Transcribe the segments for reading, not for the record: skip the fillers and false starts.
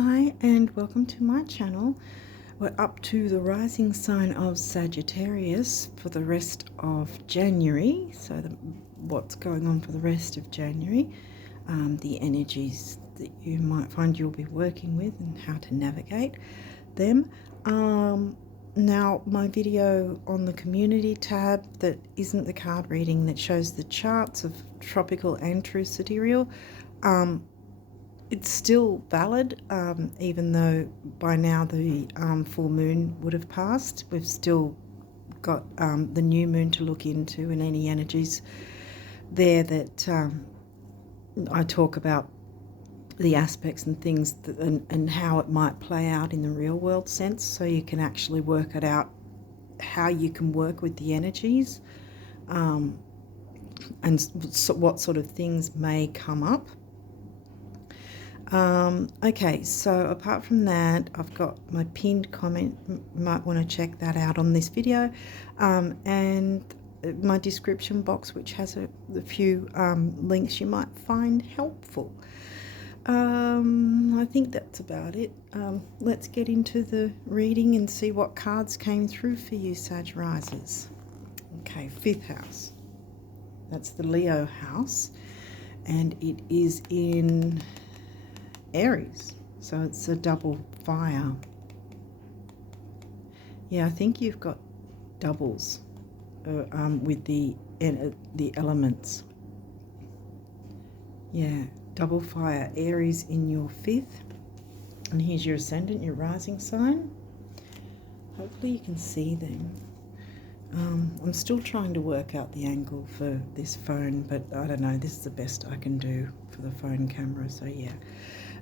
Hi and welcome to my channel. We're up to the rising sign of Sagittarius for the rest of January. So what's going on for the rest of January, the energies that you might find you'll be working with and how to navigate them. Now my video on the community tab that isn't the card reading, that shows the charts of tropical and true sidereal, it's still valid, even though by now the full moon would have passed. We've still got the new moon to look into and any energies there that I talk about, the aspects and things that, and how it might play out in the real world sense, so you can actually work it out how you can work with the energies, and so what sort of things may come up. Okay, so apart from that, I've got my pinned comment. You might want to check that out on this video, and my description box, which has a few links you might find helpful. I think that's about it. Let's get into the reading and see what cards came through for you, Sag risers. Okay, 5th house. That's the Leo house, and it is in Aries, so it's a double fire. Yeah, I think you've got doubles with the elements. Yeah, double fire, Aries in your 5th, and here's your ascendant, your rising sign. Hopefully you can see them. I'm still trying to work out the angle for this phone, but I don't know, this is the best I can do for the phone camera, so yeah.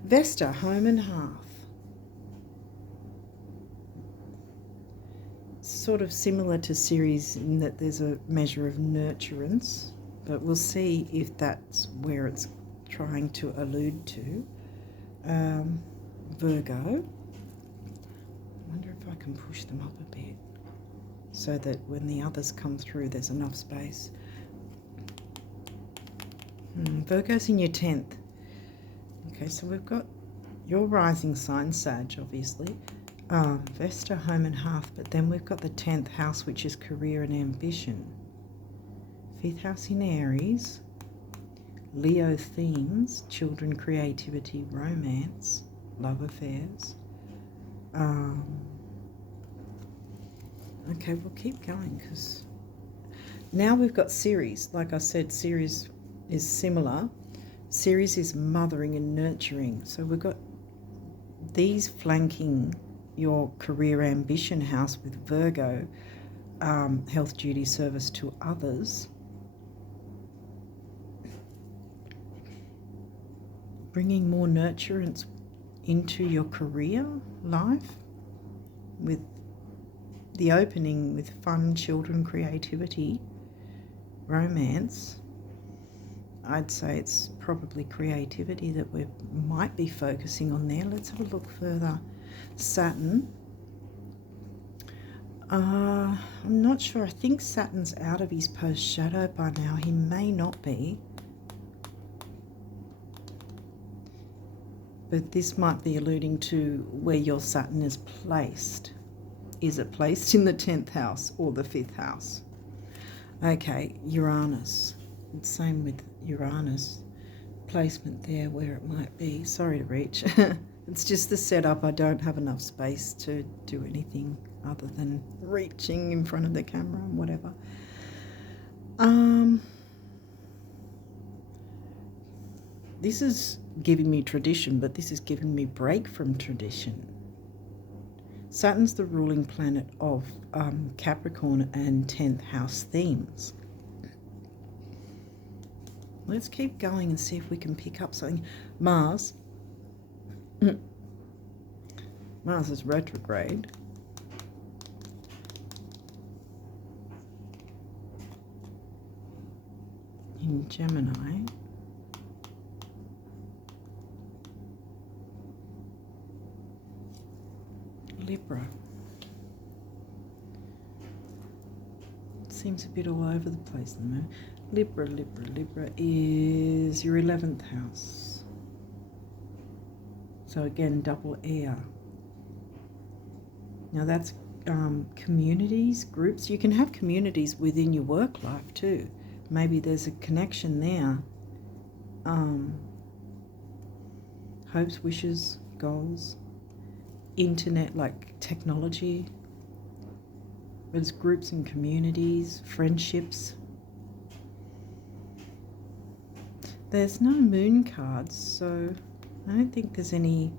Vesta, home and hearth. Sort of similar to Ceres in that there's a measure of nurturance, but we'll see if that's where it's trying to allude to. Virgo. I wonder if I can push them up a bit so that when the others come through there's enough space. Virgo's in your 10th. Okay, so we've got your rising sign, Sag, obviously, Vesta, home and hearth, but then we've got the 10th house, which is career and ambition. 5th house in Aries, Leo themes, children, creativity, romance, love affairs. Okay, we'll keep going because now we've got Ceres. Like I said, Ceres is similar. Ceres is mothering and nurturing. So we've got these flanking your career ambition house with Virgo, health, duty, service to others. Bringing more nurturance into your career life with the opening with fun, children, creativity, romance. I'd say it's probably creativity that we might be focusing on there. Let's have a look further. Saturn. I'm not sure. I think Saturn's out of his post shadow by now. He may not be. But this might be alluding to where your Saturn is placed. Is it placed in the 10th house or the 5th house? Okay, Uranus. Same with Uranus, placement there where it might be. Sorry to reach. It's just the setup. I don't have enough space to do anything other than reaching in front of the camera and whatever. This is giving me tradition, but this is giving me break from tradition. Saturn's the ruling planet of Capricorn and 10th house themes. Let's keep going and see if we can pick up something. Mars. Mars is retrograde. In Gemini. Libra. It seems a bit all over the place at the moment. Libra is your 11th house. So again, double air. Now that's communities, groups. You can have communities within your work life too. Maybe there's a connection there. Hopes, wishes, goals, internet, like technology. There's groups and communities, friendships. There's no moon cards, so I don't think there's any,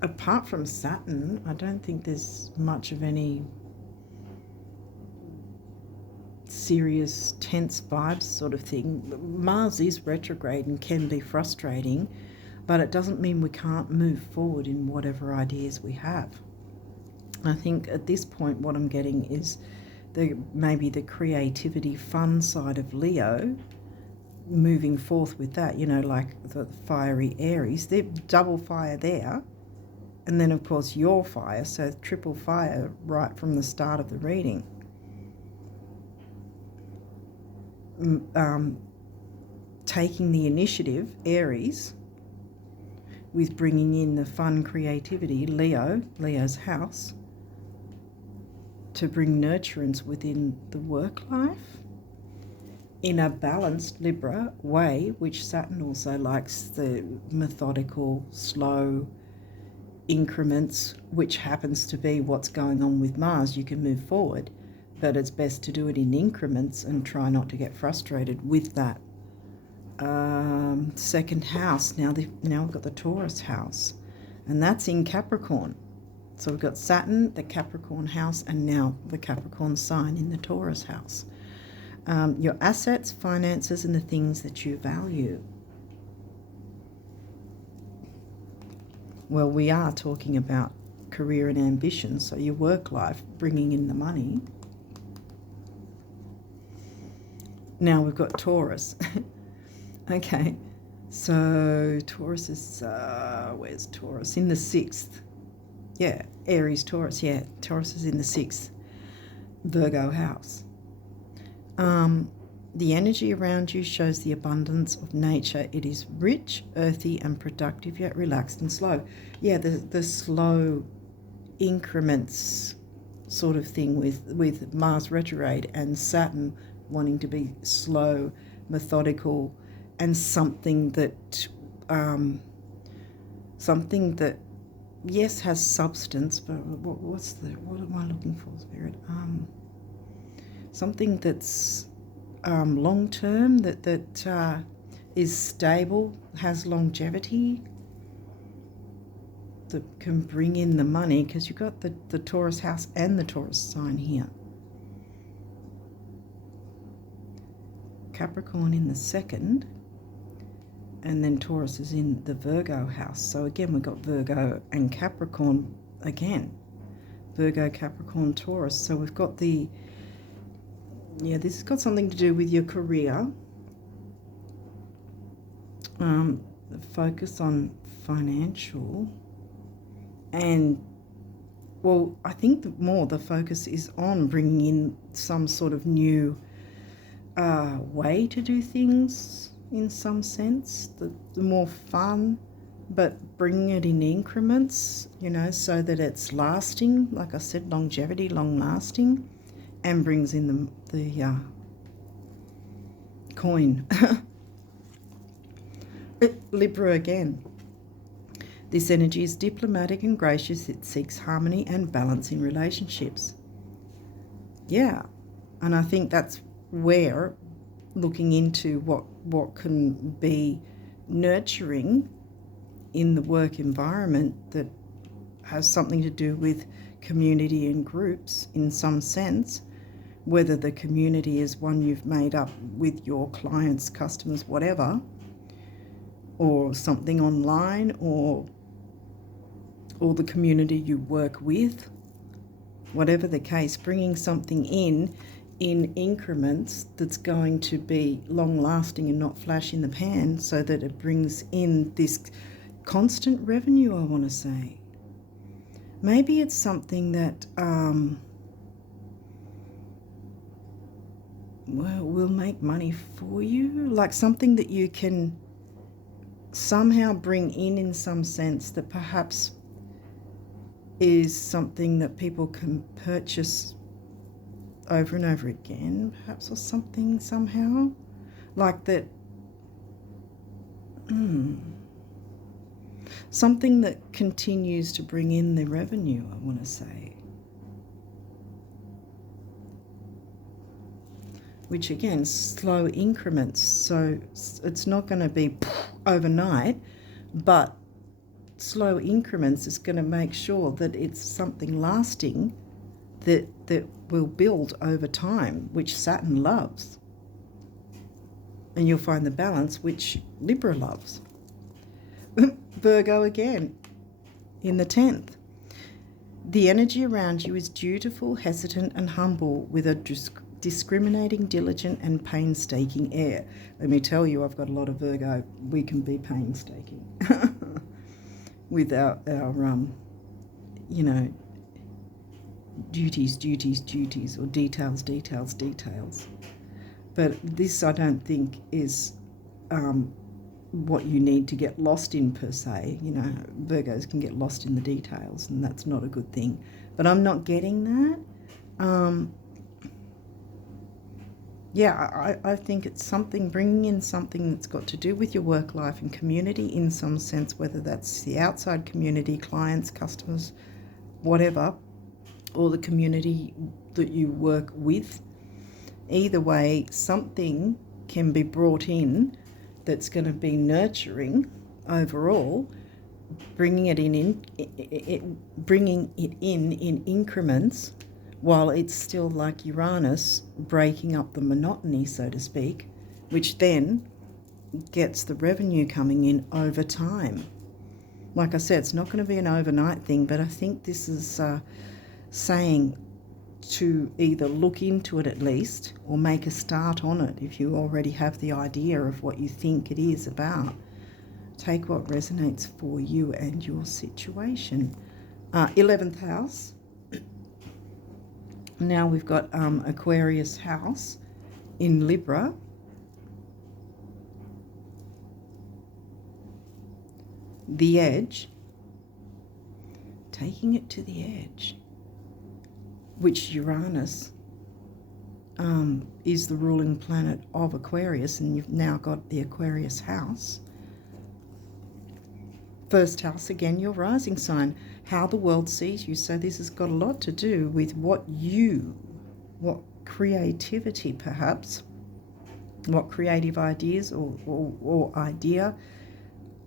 apart from Saturn, I don't think there's much of any serious tense vibes sort of thing. Mars is retrograde and can be frustrating, but it doesn't mean we can't move forward in whatever ideas we have. I think at this point what I'm getting is maybe the creativity, fun side of Leo, moving forth with that, you know, like the fiery Aries. They're double fire there. And then, of course, your fire, so triple fire right from the start of the reading. Taking the initiative, Aries, with bringing in the fun creativity, Leo's house, to bring nurturance within the work life in a balanced Libra way, which Saturn also likes, the methodical, slow increments, which happens to be what's going on with Mars. You can move forward, but it's best to do it in increments and try not to get frustrated with that. Second house, now we've got the Taurus house, and that's in Capricorn. So we've got Saturn, the Capricorn house, and now the Capricorn sign in the Taurus house. Your assets, finances, and the things that you value. Well, we are talking about career and ambition, so your work life, bringing in the money. Now we've got Taurus. Okay, so Taurus is, where's Taurus? In the 6th. Yeah, Aries, Taurus, yeah, Taurus is in the 6th. Virgo house. The energy around you shows the abundance of nature. It is rich, earthy, and productive, yet relaxed and slow. Yeah, the slow increments sort of thing with Mars retrograde and Saturn wanting to be slow, methodical, and something that yes, has substance, but what am I looking for, Spirit? Something that's long term, that is stable, has longevity, that can bring in the money, because you've got the Taurus house and the Taurus sign here. Capricorn in the 2nd, and then Taurus is in the Virgo house. So again, we've got Virgo and Capricorn again. Virgo, Capricorn, Taurus. So we've got this has got something to do with your career. Focus on financial. And, well, I think the focus is on bringing in some sort of new way to do things, in some sense, the more fun, but bringing it in increments, you know, so that it's lasting, like I said, longevity, long lasting, and brings in the coin. Libra again. This energy is diplomatic and gracious. It seeks harmony and balance in relationships. Yeah, and I think that's where looking into what can be nurturing in the work environment that has something to do with community and groups in some sense, whether the community is one you've made up with your clients, customers, whatever, or something online, or the community you work with, whatever the case, bringing something in increments that's going to be long lasting and not flash in the pan, so that it brings in this constant revenue, I want to say. Maybe it's something that will make money for you, like something that you can somehow bring in some sense that perhaps is something that people can purchase over and over again, perhaps, or something somehow like that. Something that continues to bring in the revenue, I want to say. Which again, slow increments. So it's not going to be overnight, but slow increments is going to make sure that it's something lasting that will build over time, which Saturn loves. And you'll find the balance, which Libra loves. Virgo again, in the 10th. The energy around you is dutiful, hesitant, and humble, with a discriminating, diligent, and painstaking air. Let me tell you, I've got a lot of Virgo. We can be painstaking with our you know, duties, or details. But this, I don't think, is what you need to get lost in per se. You know, Virgos can get lost in the details, and that's not a good thing. But I'm not getting that. Yeah, I think it's something, bringing in something that's got to do with your work life and community in some sense, whether that's the outside community, clients, customers, whatever, or the community that you work with. Either way, something can be brought in that's going to be nurturing overall, bringing it in increments, while it's still like Uranus breaking up the monotony, so to speak, which then gets the revenue coming in over time. Like I said, it's not going to be an overnight thing, but I think this is saying to either look into it at least, or make a start on it if you already have the idea of what you think it is about. Take what resonates for you and your situation. 11th house. Now we've got Aquarius house in Libra. The edge. Taking it to the edge, which Uranus is the ruling planet of Aquarius, and you've now got the Aquarius house. First house, again, your rising sign, how the world sees you. So this has got a lot to do with what creativity perhaps, what creative ideas or idea,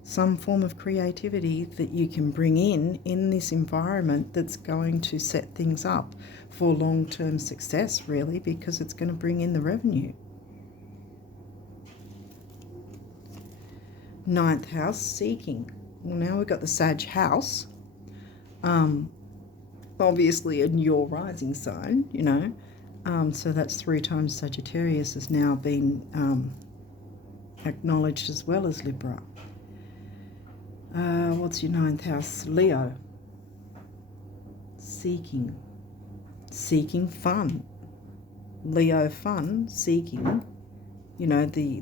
some form of creativity that you can bring in this environment that's going to set things up for long-term success, really, because it's going to bring in the revenue. 9th house, seeking. Well, now we've got the Sag house, obviously in your rising sign, you know, so that's 3 times Sagittarius has now been acknowledged, as well as Libra. What's your 9th house? Leo. Seeking fun. Leo fun, seeking, you know, the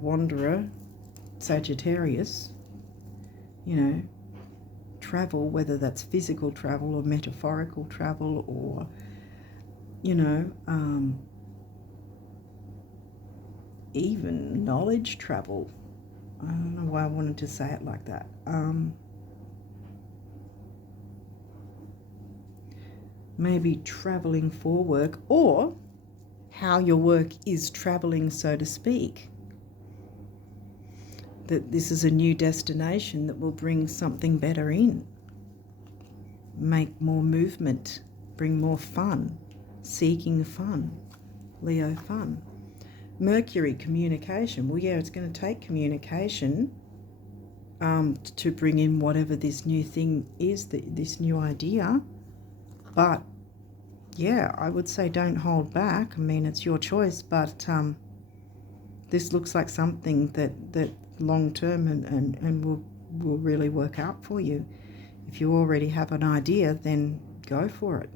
wanderer, Sagittarius, you know, travel, whether that's physical travel or metaphorical travel, or, you know, even knowledge travel. I don't know why I wanted to say it like that. Maybe traveling for work, or how your work is traveling, so to speak. That this is a new destination that will bring something better in. Make more movement, bring more fun, seeking fun, Leo fun. Mercury, communication. Well, yeah, it's going to take communication to bring in whatever this new thing is, this new idea. But, yeah, I would say don't hold back. I mean, it's your choice, but this looks like something that long-term and will really work out for you. If you already have an idea, then go for it.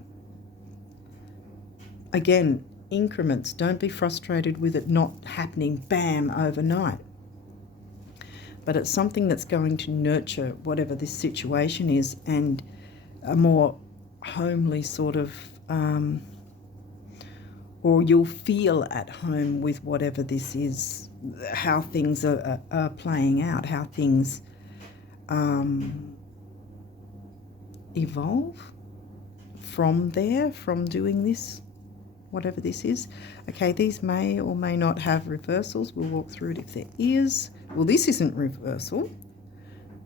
Again, increments. Don't be frustrated with it not happening, bam, overnight. but it's something that's going to nurture whatever this situation is, and a more homely sort of, or you'll feel at home with whatever this is, how things are playing out, how things evolve from there, from doing this, whatever this is. Okay, these may or may not have reversals. We'll walk through it if there is. Well, this isn't reversal.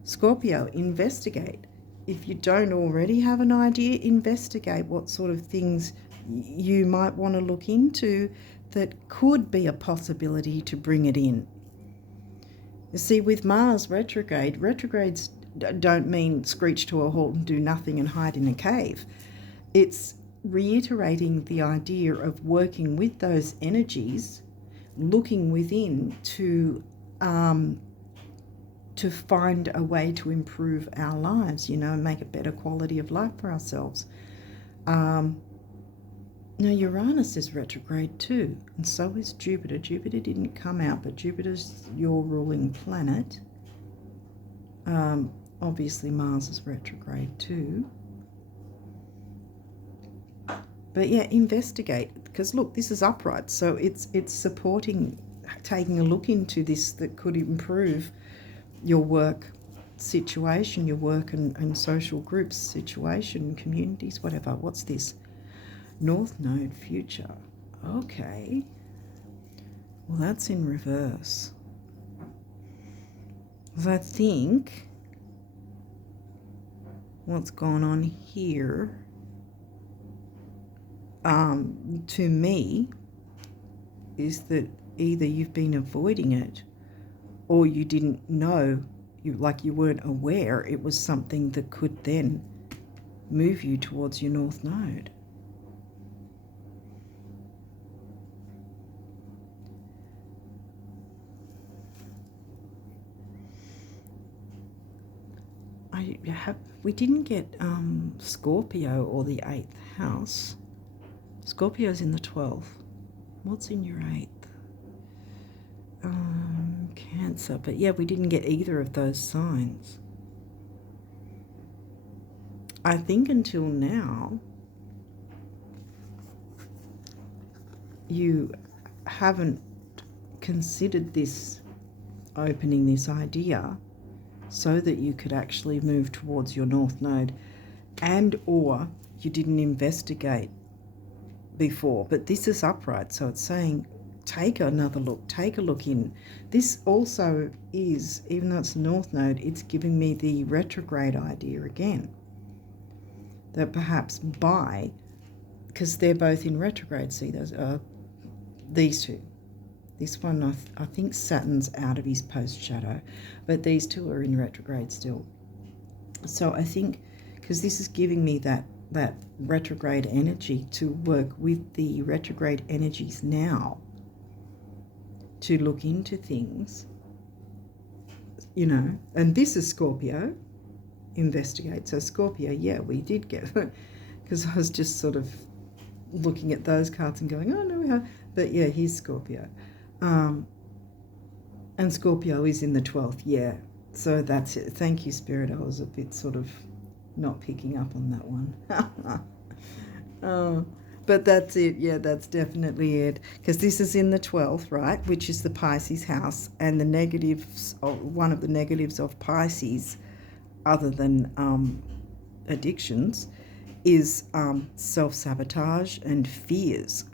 Scorpio, investigate. If you don't already have an idea, investigate what sort of things you might want to look into that could be a possibility to bring it in. You see, with Mars retrograde, retrogrades don't mean screech to a halt and do nothing and hide in a cave. It's reiterating the idea of working with those energies, looking within to find a way to improve our lives, and make a better quality of life for ourselves. Now, Uranus is retrograde too, and so is Jupiter. Jupiter didn't come out, but Jupiter's your ruling planet. Obviously, Mars is retrograde too. But yeah, investigate, because look, this is upright, so it's supporting taking a look into this that could improve your work situation, your work and social groups situation, communities, whatever. What's this? North Node future. Okay. Well, that's in reverse. Because I think what's going on here, to me, is that either you've been avoiding it or you didn't know, you weren't aware it was something that could then move you towards your North Node. We didn't get Scorpio or the 8th house. Scorpio's in the 12th. What's in your 8th? Cancer. But yeah, we didn't get either of those signs. I think until now, you haven't considered this, opening this idea, so that you could actually move towards your North Node, and or you didn't investigate before. But this is upright, so it's saying take another look, take a look in. This also is, even though it's the North Node, it's giving me the retrograde idea again, that perhaps because they're both in retrograde, see those these two. This one, I think Saturn's out of his post shadow, but these two are in retrograde still. So I think, because this is giving me that retrograde energy, to work with the retrograde energies now, to look into things, and this is Scorpio, investigate. So Scorpio, yeah, we did get, because I was just sort of looking at those cards and going, oh no, we have, but yeah, here's Scorpio. And Scorpio is in the 12th, yeah. So that's it. Thank you, Spirit. I was a bit sort of not picking up on that one. But that's it. Yeah, that's definitely it. Because this is in the 12th, right, which is the Pisces house. And the negatives, one of the negatives of Pisces, other than addictions, is self-sabotage and fears.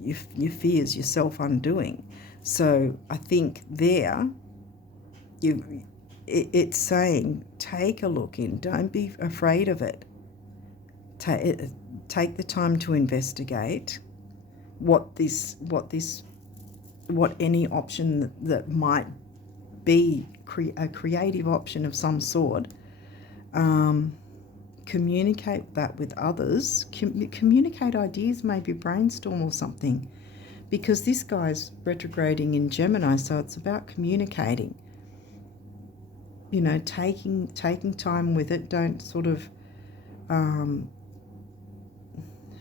Your fears, your self-undoing. So I think there, it's saying take a look in. Don't be afraid of it. Take the time to investigate what any option that might be a creative option of some sort. Communicate that with others. Communicate ideas, maybe brainstorm or something, because this guy's retrograding in Gemini, so it's about communicating. Taking time with it. Don't sort of, how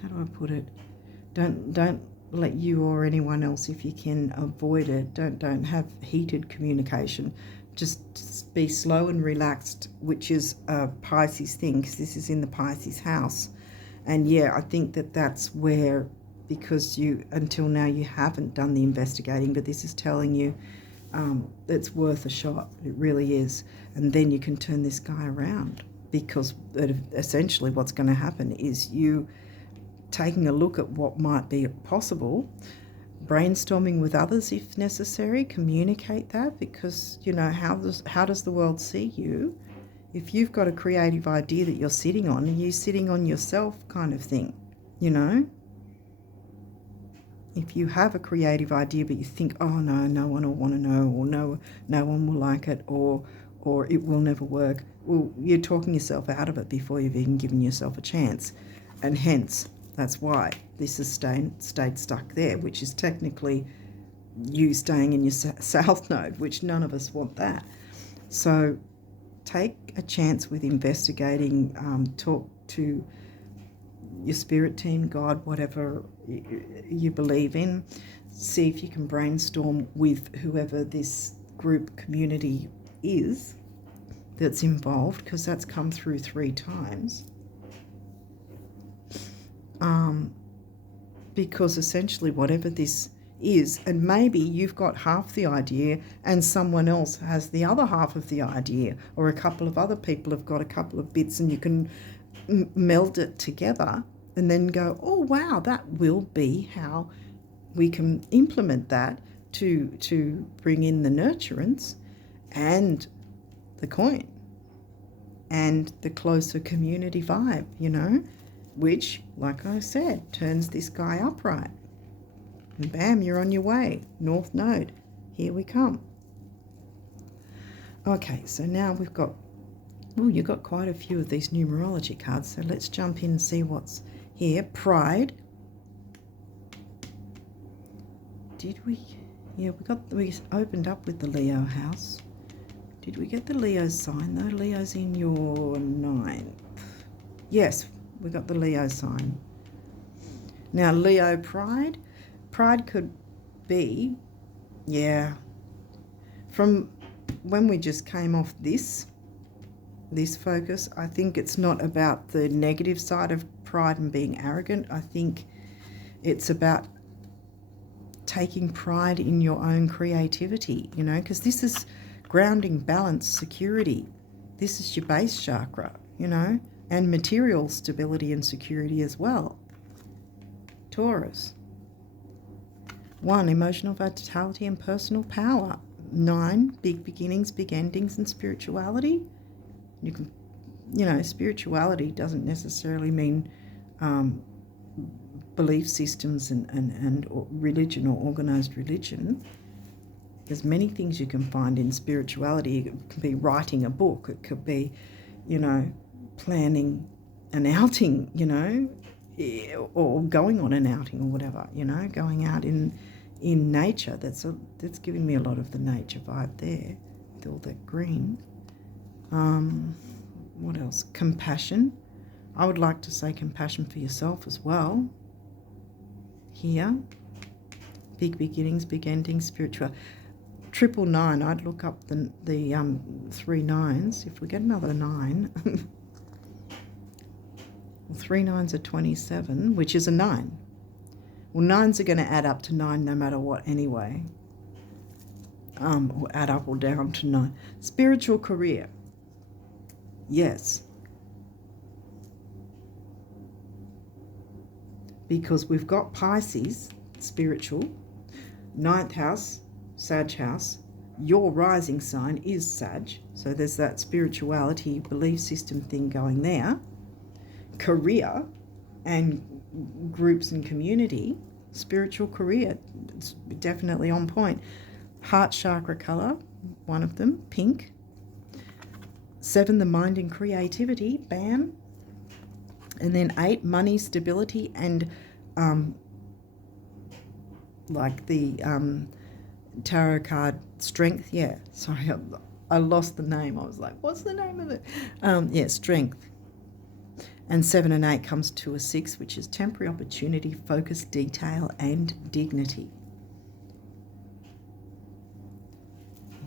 do I put it? Don't let you or anyone else, if you can avoid it, don't have heated communication. Just be slow and relaxed, which is a Pisces thing, because this is in the Pisces house. And yeah, I think that's where, because you, until now, you haven't done the investigating, but this is telling you it's worth a shot. It really is. And then you can turn this guy around, because essentially what's going to happen is you taking a look at what might be possible, brainstorming with others if necessary, communicate that, because, you know, how does the world see you? If you've got a creative idea that you're sitting on, are you sitting on yourself kind of thing, you know? If you have a creative idea but you think, oh no, no one will want to know, or no one will like it, or it will never work, well, you're talking yourself out of it before you've even given yourself a chance. And hence, that's why this has stayed stuck there, which is technically you staying in your south node, which none of us want that. So take a chance with investigating, talk to your spirit team, God, whatever you believe in. See if you can brainstorm with whoever this group community is that's involved, because that's come through 3 times. Because essentially whatever this is, and maybe you've got half the idea and someone else has the other half of the idea, or a couple of other people have got a couple of bits, and you can meld it together and then go, oh wow, that will be how we can implement that to bring in the nurturance and the coin and the closer community vibe, you know, which, like I said, turns this guy upright. And bam, you're on your way. North Node. Here we come. Okay, so now we've got, oh, you've got quite a few of these numerology cards. So let's jump in and see what's here. Pride. Did we? Yeah, we opened up with the Leo house. Did we get the Leo sign though? Leo's in your 9th. Yes, we got the Leo sign. Now, Leo pride. Pride could be, yeah, from when we just came off this focus, I think it's not about the negative side of pride and being arrogant. I think it's about taking pride in your own creativity, you know, because this is grounding, balance, security. This is your base chakra, you know, and material stability and security as well. Taurus. 1, emotional vitality and personal power. 9, big beginnings, big endings, and spirituality. You can, you know, spirituality doesn't necessarily mean belief systems and religion or organized religion. There's many things you can find in spirituality. It could be writing a book. It could be, you know, planning an outing, you know, or going on an outing or whatever, you know, going out in nature. That's giving me a lot of the nature vibe there with all that green. What else? Compassion. I would like to say compassion for yourself as well. Here, big beginnings, big endings, spiritual. 999. I'd look up the 3 9s. If we get another 9, 3 9s are 27, which is a 9. Well, 9s are going to add up to 9 no matter what anyway. Or add up or down to 9. Spiritual career. Yes. Because we've got Pisces, spiritual, 9th house, Sag house. Your rising sign is Sag. So there's that spirituality, belief system thing going there. Career and groups and community. Spiritual career, it's definitely on point. Heart chakra color, one of them, pink. 7, the mind and creativity, bam. And then 8, money, stability, and like the tarot card, strength. Yeah, sorry, I lost the name. I was like, what's the name of it? Yeah, strength. And 7 and 8 comes to a 6, which is temporary opportunity, focus, detail, and dignity.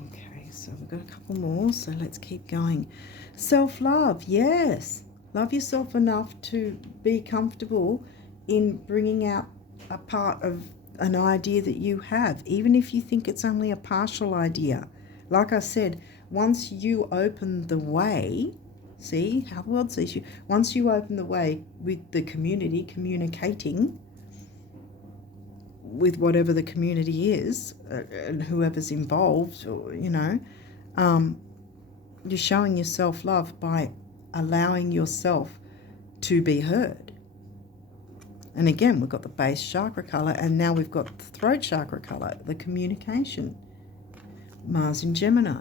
Okay, so we've got a couple more, so let's keep going. Self-love, yes. Love yourself enough to be comfortable in bringing out a part of an idea that you have, even if you think it's only a partial idea. Like I said, once you open the way, see how the world sees you, once you open the way with the community, communicating with whatever the community is and whoever's involved, or, you know, you're showing your self-love by allowing yourself to be heard. And again, we've got the base chakra color, and now we've got the throat chakra color, the communication, Mars in Gemini.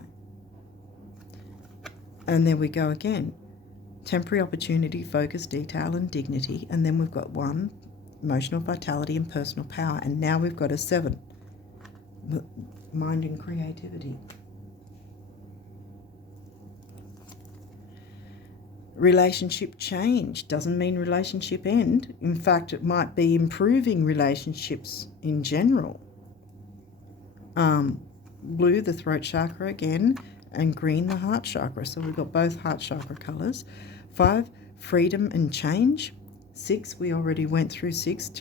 And there we go again, temporary opportunity, focus, detail, and dignity. And then we've got 1, emotional vitality and personal power. And now we've got a 7, mind and creativity. Relationship change doesn't mean relationship end. In fact, it might be improving relationships in general. Blue, the throat chakra again, and green, the heart chakra. So we've got both heart chakra colors. 5, freedom and change. 6, we already went through 6,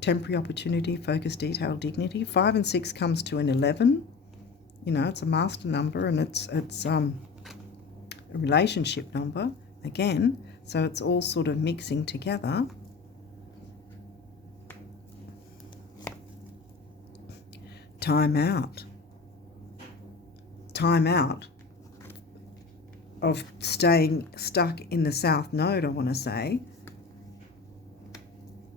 temporary opportunity, focus, detail, dignity. 5 and 6 comes to an 11. You know, it's a master number, and it's a relationship number again. So it's all sort of mixing together. Time out. Time out of staying stuck in the South Node, I want to say.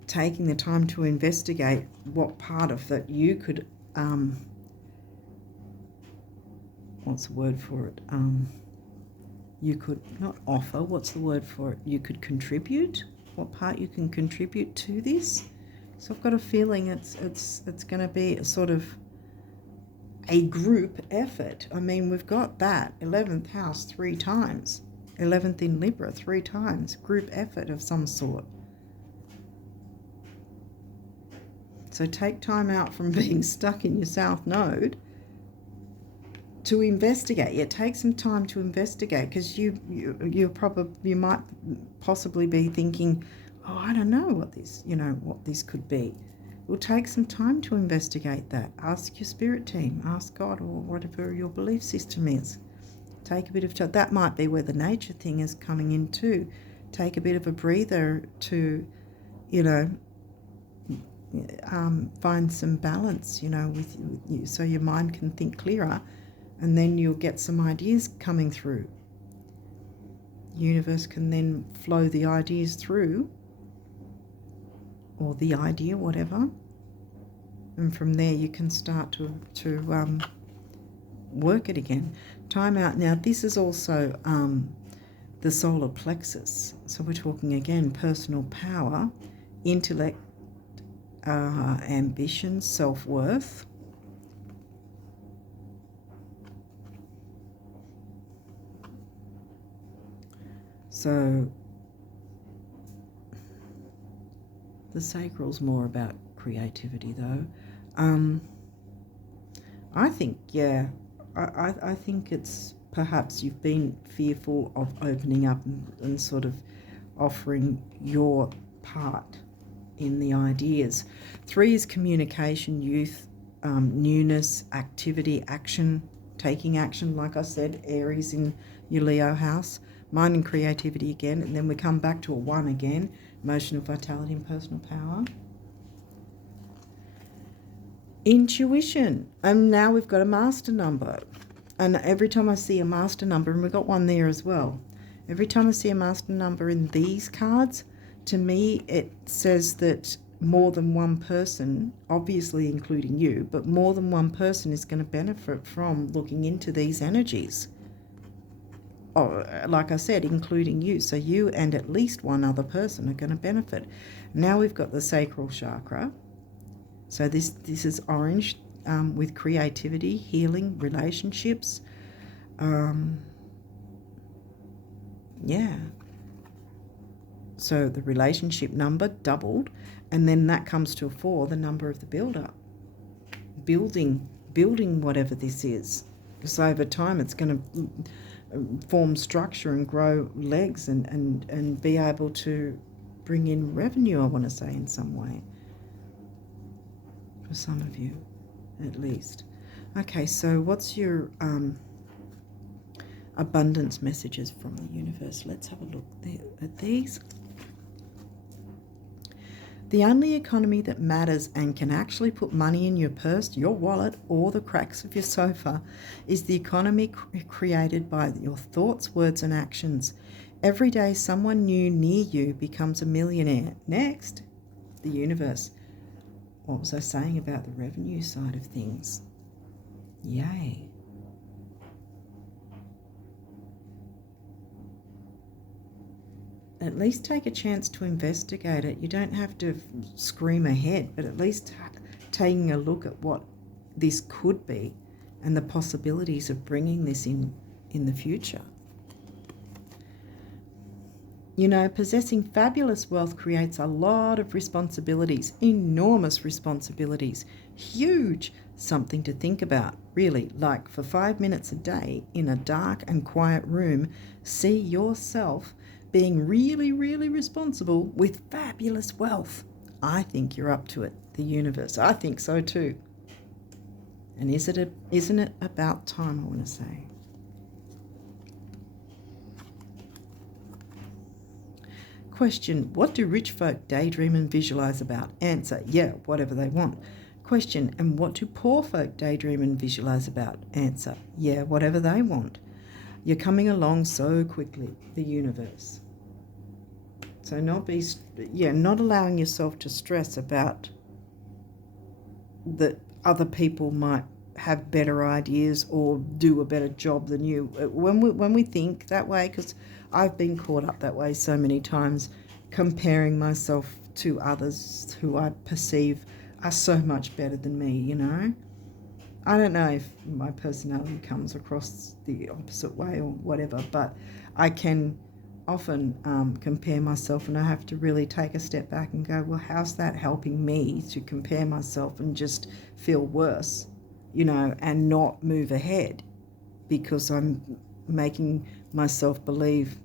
Taking the time to investigate what part of that you could, what's the word for it? You could not offer, what's the word for it? You could contribute, what part you can contribute to this. So I've got a feeling it's going to be a sort of a group effort. I mean, we've got that 11th house 3 times, 11th in Libra 3 times, group effort of some sort. So take time out from being stuck in your South Node to investigate. Yeah, take some time to investigate, because you might possibly be thinking, oh, I don't know what this could be. Well, take some time to investigate that. Ask your spirit team, ask God, or whatever your belief system is. Take a bit of time. That might be where the nature thing is coming in too. Take a bit of a breather to, find some balance, with you, so your mind can think clearer, and then you'll get some ideas coming through. The universe can then flow the ideas through, or the idea, whatever, and from there you can start to work it again. Time out. Now this is also the solar plexus, so we're talking again personal power, intellect, ambition, self-worth. So the sacral's more about creativity, though. I think, yeah, I think it's perhaps you've been fearful of opening up and sort of offering your part in the ideas. 3 is communication, youth, newness, activity, action, taking action. Like I said, Aries in your Leo house. Mind and creativity again, and then we come back to a 1 again, emotional vitality and personal power. Intuition, and now we've got a master number, and every time I see a master number, and we've got 1 there as well, every time I see a master number in these cards, to me it says that more than one person, obviously including you, but more than one person is going to benefit from looking into these energies. Oh, like I said, including you. So you and at least one other person are going to benefit. Now we've got the sacral chakra. So this is orange, with creativity, healing, relationships. Yeah. So the relationship number doubled, and then that comes to a 4, the number of the builder. Building whatever this is. Because over time it's going to form structure and grow legs and be able to bring in revenue, I want to say, in some way. For some of you, at least. Okay, so what's your abundance messages from the universe? Let's have a look at these. The only economy that matters and can actually put money in your purse, your wallet, or the cracks of your sofa is the economy created by your thoughts, words, and actions. Every day, someone new near you becomes a millionaire. Next, the universe. What was I saying about the revenue side of things? Yay. At least take a chance to investigate it. You don't have to scream ahead, but at least taking a look at what this could be and the possibilities of bringing this in the future. You know, possessing fabulous wealth creates a lot of responsibilities, enormous responsibilities, huge, something to think about, really. Like for 5 minutes a day in a dark and quiet room, see yourself being really, really responsible with fabulous wealth. I think you're up to it, the universe. I think so too. And isn't it about time, I want to say? Question, what do rich folk daydream and visualize about? Answer, yeah, whatever they want. Question, and what do poor folk daydream and visualize about? Answer, yeah, whatever they want. You're coming along so quickly, the universe. So not allowing yourself to stress about that other people might have better ideas or do a better job than you. When we think that way, because I've been caught up that way so many times, comparing myself to others who I perceive are so much better than me, you know. I don't know if my personality comes across the opposite way or whatever, but I can often compare myself, and I have to really take a step back and go, well, how's that helping me to compare myself and just feel worse, you know, and not move ahead because I'm making myself believe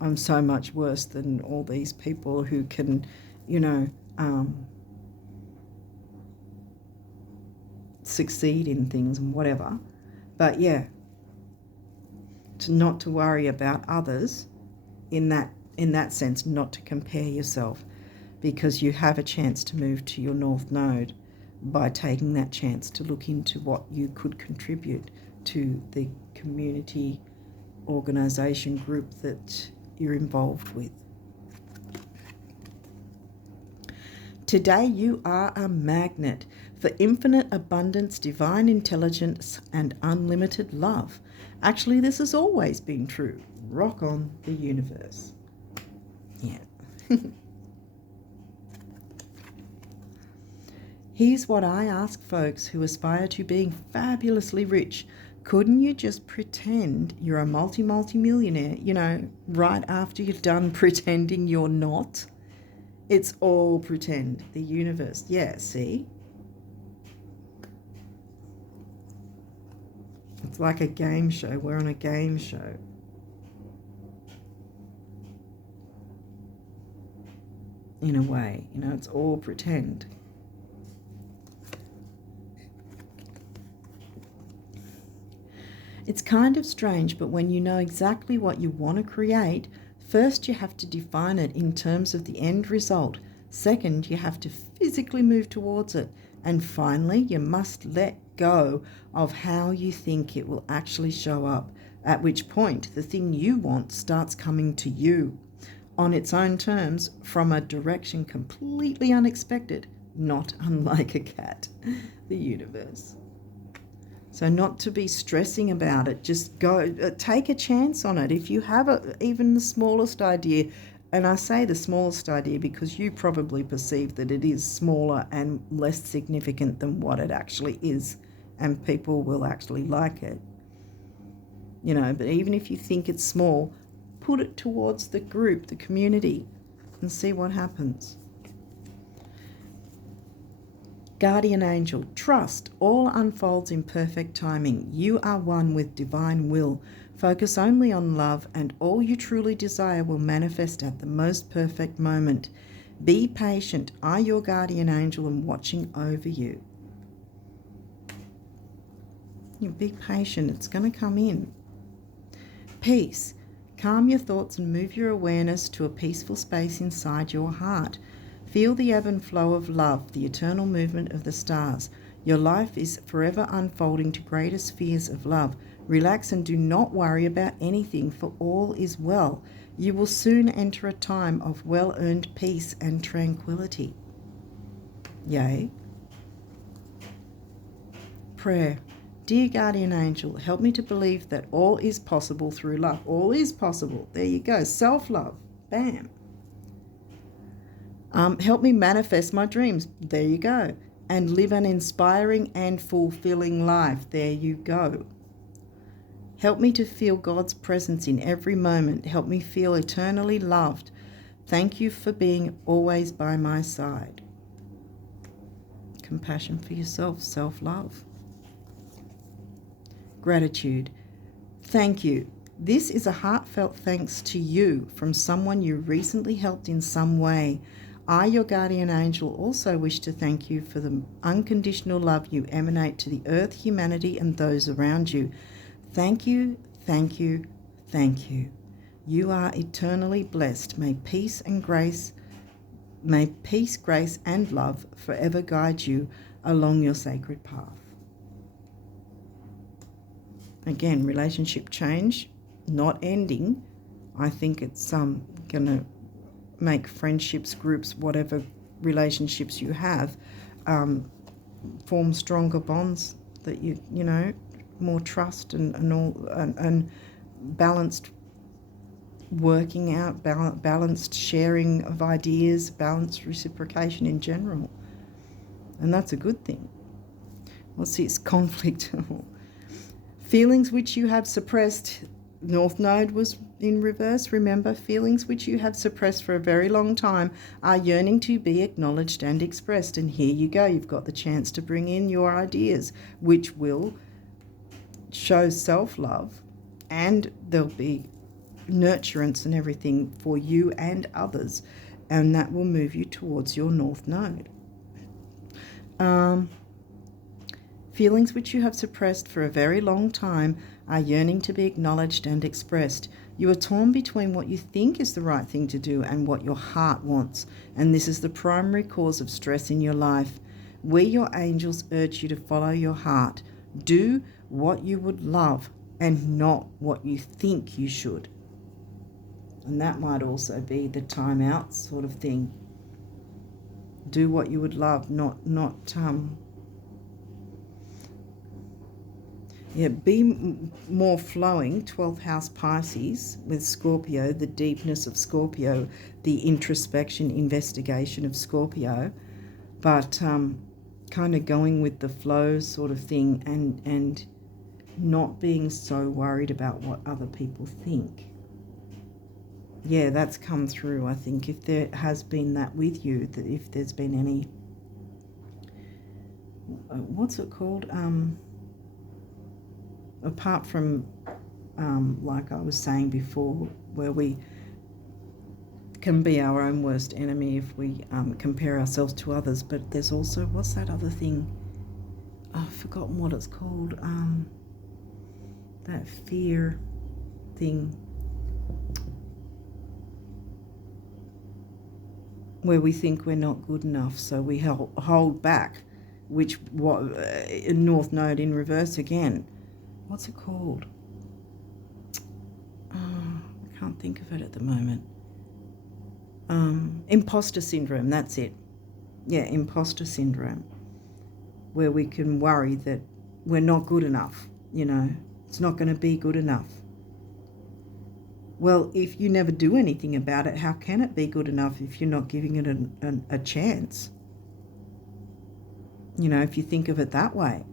I'm so much worse than all these people who can, you know, succeed in things and whatever. But yeah, not to worry about others in that sense, not to compare yourself, because you have a chance to move to your North Node by taking that chance to look into what you could contribute to the community organisation group that you're involved with. Today you are a magnet for infinite abundance, divine intelligence, and unlimited love. Actually, this has always been true. Rock on, the universe. Yeah. Here's what I ask folks who aspire to being fabulously rich. Couldn't you just pretend you're a multi-millionaire, you know, right after you're done pretending you're not? It's all pretend, the universe. Yeah, see? It's like a game show. We're on a game show. In a way, you know, it's all pretend. It's kind of strange, but when you know exactly what you want to create, first you have to define it in terms of the end result. Second, you have to physically move towards it. And finally, you must let go of how you think it will actually show up, at which point the thing you want starts coming to you on its own terms from a direction completely unexpected, not unlike a cat, the universe. So not to be stressing about it, just go, take a chance on it. If you have even the smallest idea, and I say the smallest idea because you probably perceive that it is smaller and less significant than what it actually is, and people will actually like it. You know, but even if you think it's small, put it towards the group, the community, and see what happens. Guardian angel, trust, all unfolds in perfect timing. You are one with divine will. Focus only on love, and all you truly desire will manifest at the most perfect moment. Be patient. I, your guardian angel, am watching over you. You be patient. It's going to come in. Peace. Calm your thoughts and move your awareness to a peaceful space inside your heart. Feel the ebb and flow of love, the eternal movement of the stars. Your life is forever unfolding to greater spheres of love. Relax and do not worry about anything, for all is well. You will soon enter a time of well-earned peace and tranquility. Yay. Prayer. Dear guardian angel, help me to believe that all is possible through love. All is possible. There you go. Self-love. Bam. Help me manifest my dreams. There you go. And live an inspiring and fulfilling life. There you go. Help me to feel God's presence in every moment. Help me feel eternally loved. Thank you for being always by my side. Compassion for yourself. Self-love. Gratitude. Thank you. This is a heartfelt thanks to you from someone you recently helped in some way. I, your guardian angel, also wish to thank you for the unconditional love you emanate to the earth, humanity, and those around you. Thank you, thank you, thank you. You are eternally blessed. May peace, grace, and love forever guide you along your sacred path. Again, relationship change, not ending. I think it's going to make friendships, groups, whatever relationships you have, form stronger bonds that you know, more trust and balanced working out, balanced sharing of ideas, balanced reciprocation in general. And that's a good thing. What's this? Conflict. Feelings which you have suppressed. North Node was in reverse, remember? Feelings which you have suppressed for a very long time are yearning to be acknowledged and expressed. And here you go. You've got the chance to bring in your ideas, which will show self-love, and there'll be nurturance and everything for you and others, and that will move you towards your North Node. Feelings which you have suppressed for a very long time are yearning to be acknowledged and expressed. You are torn between what you think is the right thing to do and what your heart wants, and this is the primary cause of stress in your life. We, your angels, urge you to follow your heart. Do what you would love and not what you think you should. And that might also be the time out sort of thing. Do what you would love, be more flowing. 12th house Pisces with Scorpio, the deepness of Scorpio, the introspection, investigation of Scorpio, but kind of going with the flow sort of thing, and not being so worried about what other people think. Yeah, that's come through, I think, if there has been that with you, that if there's been any, what's it called? Apart from, like I was saying before, where we can be our own worst enemy if we compare ourselves to others, but there's also, what's that other thing? Oh, I've forgotten what it's called. That fear thing, where we think we're not good enough, so we hold back, which North Node in reverse again. What's it called? I can't think of it at the moment. Imposter syndrome, that's it. Yeah, imposter syndrome, where we can worry that we're not good enough, it's not going to be good enough. Well, if you never do anything about it, how can it be good enough if you're not giving it a chance? If you think of it that way.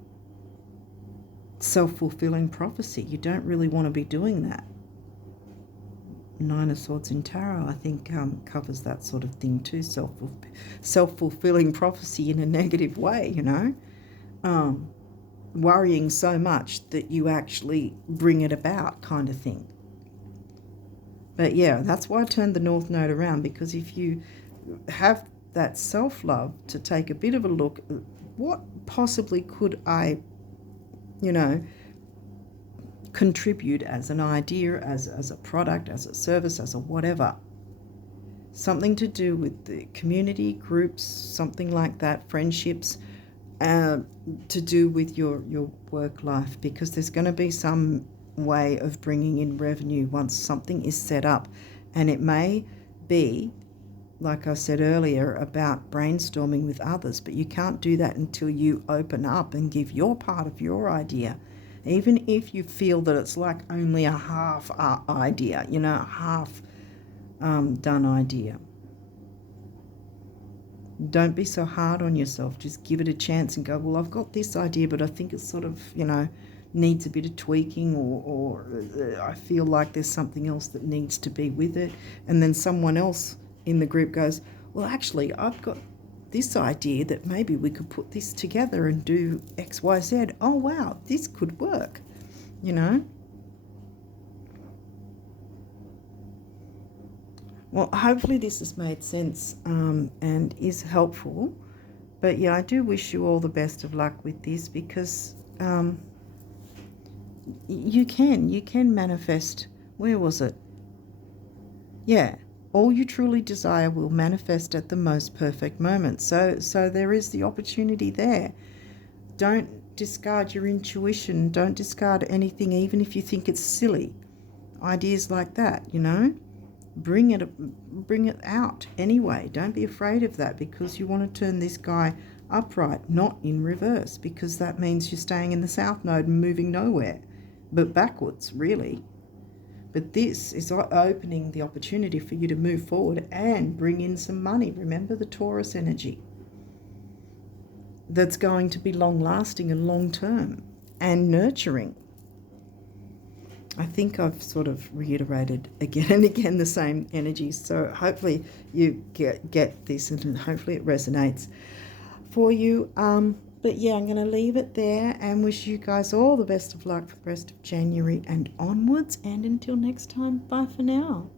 Self-fulfilling prophecy. You don't really want to be doing that. Nine of Swords in Tarot, I think, covers that sort of thing too. Self-fulfilling prophecy in a negative way, you know. Worrying so much that you actually bring it about, kind of thing. But yeah, that's why I turned the North Node around, because if you have that self-love to take a bit of a look, what possibly could I, you know, contribute as an idea, as a product, as a service, as a whatever. Something to do with the community, groups, something like that, friendships, to do with your work life, because there's going to be some way of bringing in revenue once something is set up. And it may be, like I said earlier, about brainstorming with others, but you can't do that until you open up and give your part of your idea, even if you feel that it's like only a half idea, you know, half done idea. Don't be so hard on yourself. Just give it a chance and go, well, I've got this idea, but I think it's sort of, you know, needs a bit of tweaking, or I feel like there's something else that needs to be with it. And then someone else in the group goes, well, actually, I've got this idea that maybe we could put this together and do X, Y, Z. Oh, wow, this could work, you know. Well, hopefully this has made sense and is helpful. But yeah, I do wish you all the best of luck with this, because you can manifest. Where was it? Yeah, all you truly desire will manifest at the most perfect moment. So there is the opportunity there. Don't discard your intuition. Don't discard anything, even if you think it's silly. Ideas like that, you know. Bring it out anyway. Don't be afraid of that, because you want to turn this guy upright, not in reverse, because that means you're staying in the South Node and moving nowhere, but backwards, really. But this is opening the opportunity for you to move forward and bring in some money. Remember the Taurus energy. That's going to be long-lasting and long-term and nurturing. I think I've sort of reiterated again and again the same energies, so hopefully you get this, and hopefully it resonates for you. But yeah, I'm going to leave it there and wish you guys all the best of luck for the rest of January and onwards. And until next time, bye for now.